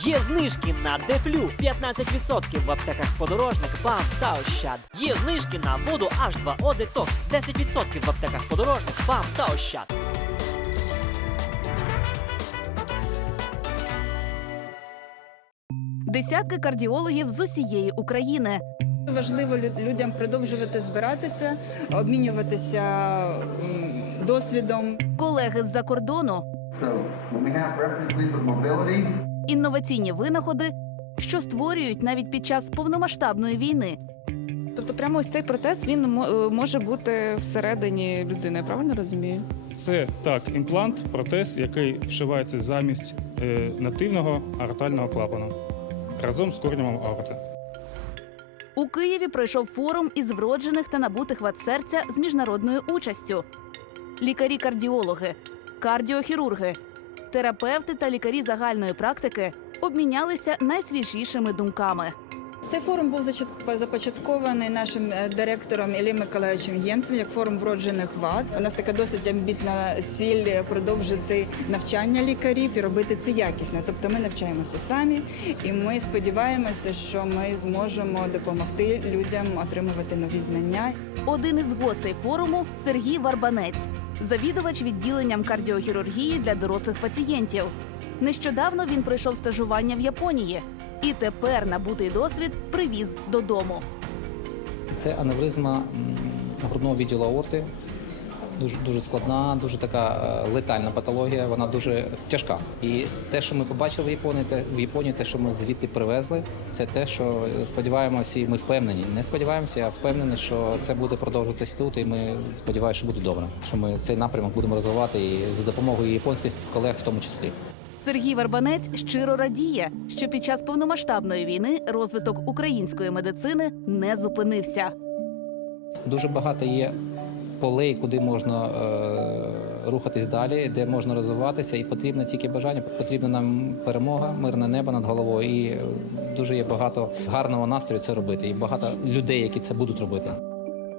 Є знижки на Дефлю 15% в аптеках подорожник, БАМ та Ощад. Є знижки на воду H2O Detox 10% в аптеках подорожник, БАМ та Ощад. Десятки кардіологів з усієї України. Важливо людям продовжувати збиратися, обмінюватися м, досвідом. Колеги з-за кордону, So when we have references of mobility, інноваційні винаходи, що створюють навіть під час повномасштабної війни. Тобто, прямо ось цей протез він е, може бути всередині людини, я правильно розумію? Це так, імплант, протез, який вшивається замість е, нативного аортального клапану разом з коренем аорти. У Києві пройшов форум із вроджених та набутих вад серця з міжнародною участю. Лікарі-кардіологи, кардіохірурги, терапевти та лікарі загальної практики обмінялися найсвіжішими думками. Цей форум був започаткований нашим е, директором Іллею Миколаївичем Ємцем як форум вроджених вад. У нас така досить амбітна ціль продовжити навчання лікарів і робити це якісно. Тобто ми навчаємося самі, і ми сподіваємося, що ми зможемо допомогти людям отримувати нові знання. Один із гостей форуму Сергій Варбанець, завідувач відділенням кардіохірургії для дорослих пацієнтів. Нещодавно він пройшов стажування в Японії і тепер набутий досвід привіз додому. Це аневризма грудного відділу аорти. Дуже дуже складна, дуже така е, летальна патологія. Вона дуже тяжка. І те, що ми побачили в Японії, те в Японії, те, що ми звідти привезли, це те, що е, сподіваємося, і ми впевнені. Не сподіваємося, а впевнені, що це буде продовжуватись тут. І ми сподіваємося, що буде добре. Що ми цей напрямок будемо розвивати і за допомогою японських колег, в тому числі. Сергій Варбанець щиро радіє, що під час повномасштабної війни розвиток української медицини не зупинився. Дуже багато є полей, куди можна е, рухатись далі, де можна розвиватися, і потрібно тільки бажання, потрібна нам перемога, мирне небо над головою. І е, дуже є багато гарного настрою це робити, і багато людей, які це будуть робити.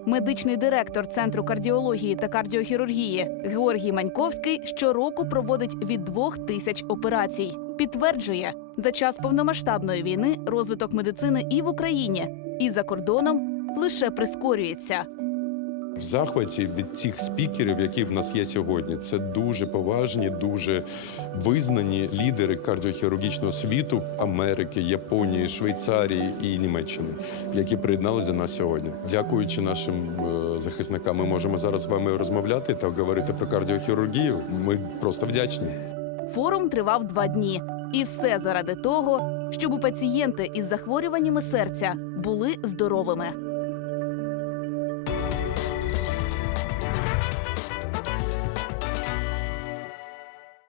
Медичний директор Центру кардіології та кардіохірургії Георгій Маньковський щороку проводить від двох тисяч операцій. Підтверджує, за час повномасштабної війни розвиток медицини і в Україні, і за кордоном лише прискорюється. В захваті від цих спікерів, які в нас є сьогодні. Це дуже поважні, дуже визнані лідери кардіохірургічного світу Америки, Японії, Швейцарії і Німеччини, які приєдналися до нас сьогодні. Дякуючи нашим е, захисникам, ми можемо зараз з вами розмовляти та говорити про кардіохірургію. Ми просто вдячні. Форум тривав два дні, і все заради того, щоб пацієнти із захворюваннями серця були здоровими.